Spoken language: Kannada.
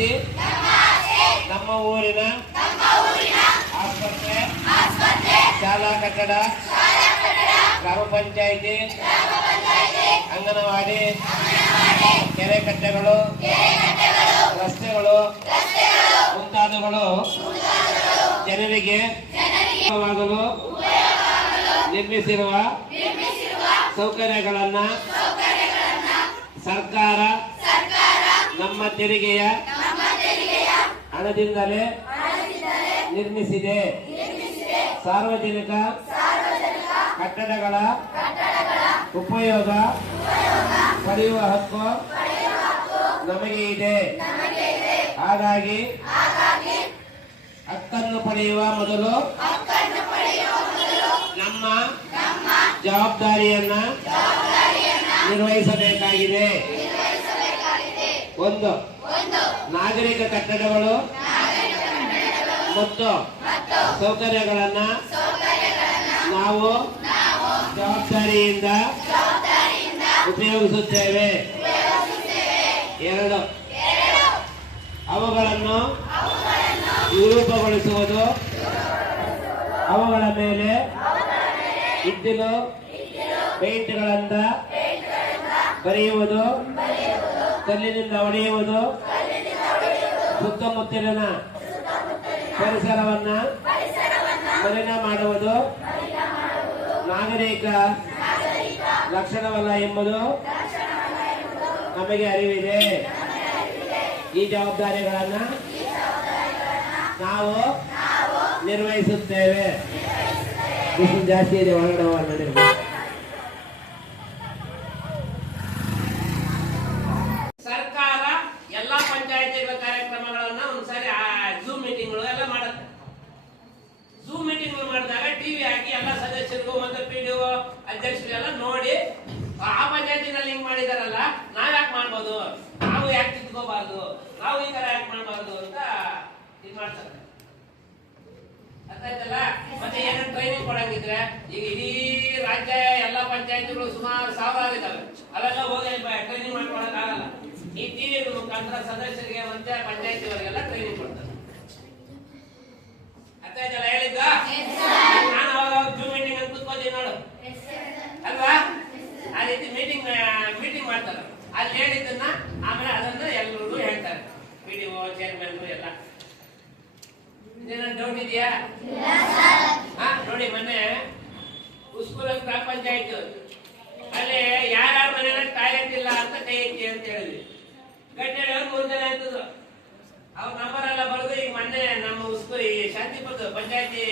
ಆಸ್ತಿ ನಮ್ಮ ಊರಿನ ಆಸ್ಪತ್ರೆ, ಶಾಲಾ ಕಟ್ಟಡ, ಗ್ರಾಮ ಪಂಚಾಯಿತಿ, ಅಂಗನವಾಡಿ, ಕೆರೆ ಕಟ್ಟೆಗಳು, ರಸ್ತೆಗಳು ಮುಂತಾದವುಗಳು ಜನರಿಗೆ ಉಪಯೋಗವಾಗಲು ನಿರ್ಮಿಸಿರುವ ಸೌಕರ್ಯಗಳನ್ನು ಸರ್ಕಾರ ನಮ್ಮ ತೆರಿಗೆಯ ಹಣದಿಂದಲೇ ನಿರ್ಮಿಸಿದೆ. ಸಾರ್ವಜನಿಕ ಕಟ್ಟಡಗಳ ಉಪಯೋಗ ಪಡೆಯುವ ಹಕ್ಕು ನಮಗೆ ಇದೆ. ಹಾಗಾಗಿ ಹಕ್ಕನ್ನು ಪಡೆಯುವ ಮೊದಲು ನಮ್ಮ ಜವಾಬ್ದಾರಿಯನ್ನ ನಿರ್ವಹಿಸಬೇಕಾಗಿದೆ. ಒಂದು, ನಾಗರಿಕ ಕಟ್ಟಡಗಳು ಮತ್ತು ಸೌಕರ್ಯಗಳನ್ನು ನಾವು ಜವಾಬ್ದಾರಿಯಿಂದ ಉಪಯೋಗಿಸುತ್ತೇವೆ. ಎರಡು, ಅವುಗಳನ್ನು ವಿರೂಪಗೊಳಿಸುವುದು, ಅವುಗಳ ಮೇಲೆ ಇದ್ದಿಲು ಪೇಂಟ್ಗಳಿಂದ ಬರೆಯುವುದು, ಕಲ್ಲಿನಿಂದ ಹೊಡೆಯುವುದು, ಸುತ್ತಮುತ್ತಲಿನ ಪರಿಸರವನ್ನು ಮಲಿನ ಮಾಡುವುದು ನಾಗರಿಕ ಲಕ್ಷಣವಲ್ಲ ಎಂಬುದು ನಮಗೆ ಅರಿವಿದೆ. ಈ ಜವಾಬ್ದಾರಿಗಳನ್ನು ನಾವು ನಿರ್ವಹಿಸುತ್ತೇವೆ. ಬಿಸಿಲು ಜಾಸ್ತಿ ಇದೆ, ಒಳಗಡೆ ಸರ್ಕಾರ ಎಲ್ಲಾ ಪಂಚಾಯತಿಗಳ ಕಾರ್ಯಕ್ರಮಗಳನ್ನ ಒಂದ್ಸಾರಿ ಝೂಮ್ ಮೀಟಿಂಗ್ಗಳು ಎಲ್ಲ ಮಾಡುತ್ತೆ. ಝೂಮ್ ಮೀಟಿಂಗ್ ಮಾಡಿದಾಗ ಟಿವಿ ಹಾಕಿ ಎಲ್ಲ ಸದಸ್ಯರಿಗೂ ಮತ್ತು ಪಿಡಿಒ ಅಧ್ಯಕ್ಷರಿಗೆಲ್ಲ ನೋಡಿ ಆ ಪಂಚಾಯತಿನಲ್ಲಿ ಹಿಂಗ್ ಮಾಡಿದಾರಲ್ಲ, ನಾವ್ ಯಾಕೆ ಮಾಡ್ಬೋದು, ನಾವು ಯಾಕೆ ತಿದ್ಕೋಬಾರ್ದು, ನಾವು ಈ ತರ ಯಾಕೆ ಮಾಡಬಾರ್ದು ಅಂತ ಇದು ಮಾಡ್ತಾರೆ. ಅರ್ಥ ಆಯ್ತಲ್ಲ? ಮತ್ತೆ ಏನೋ ಟ್ರೈನಿಂಗ್ ಕೊಡಂಗಿದ್ರೆ ಈಗ ಇಡೀ ರಾಜ್ಯ ಎಲ್ಲಾ ಪಂಚಾಯತಿಗಳು ಸುಮಾರು 1000 ಇದಾವೆ, ಅವೆಲ್ಲ ಹೋಗಿ ಟ್ರೈನಿಂಗ್ ಮಾಡ್ಕೊಳಕ್ ಆಗಲ್ಲ. ಈ ಟಿವಿ ಮುಖಾಂತರ ಸದಸ್ಯರಿಗೆ ಮತ್ತೆ ಪಂಚಾಯತಿಯವರಿಗೆಲ್ಲ ಟ್ರೈನಿಂಗ್ ಕೊಡ್ತಾರೆ. ಅರ್ಥ ಆಯ್ತಲ್ಲ ಹೇಳಿದ್ದ? ನಾನು ಅವಾಗ ಜೂಮ್ ಮೀಟಿಂಗ್ ಅಂತ ಕೂತ್ಕೋತೀನಿ ನೋಡು ಅಲ್ವಾ, ಆ ರೀತಿ ಮೀಟಿಂಗ್ ಮಾಡ್ತಾರೆ. ಅಲ್ಲಿ ಹೇಳಿದ್ದನ್ನ ಆಮೇಲೆ ಅದನ್ನ ಎಲ್ಲರೂ ಹೇಳ್ತಾರೆ, ಪಿಡಿಒ ಚೇರ್ಮನ್ ಎಲ್ಲ. ಇದೇನ ಡೌಟ್ ಇದೆಯಾ? ನೋಡಿ, ಮೊನ್ನೆ ಉಸ್ಕೂಲ್ ಗ್ರಾಮ ಪಂಚಾಯತ್ ಅಲ್ಲಿ ಯಾರ್ಯಾರ ಮನೆಯ ಟಾಯ್ಲೆಟ್ ಇಲ್ಲ ಅಂತ ಕೈ ಎತ್ತಿ ಅಂತ ಹೇಳಿದ್ವಿ. ಗಂಟೆ 3 ಜನ ಆಯ್ತದ. ಅವ್ರ ನಂಬರ್ ಎಲ್ಲ ಬರೆದು ಈಗ ಮೊನ್ನೆ ನಮ್ಮ ಉಸ್ಕೂಲ್ ಶಾಂತಿಪುರದ ಪಂಚಾಯತಿ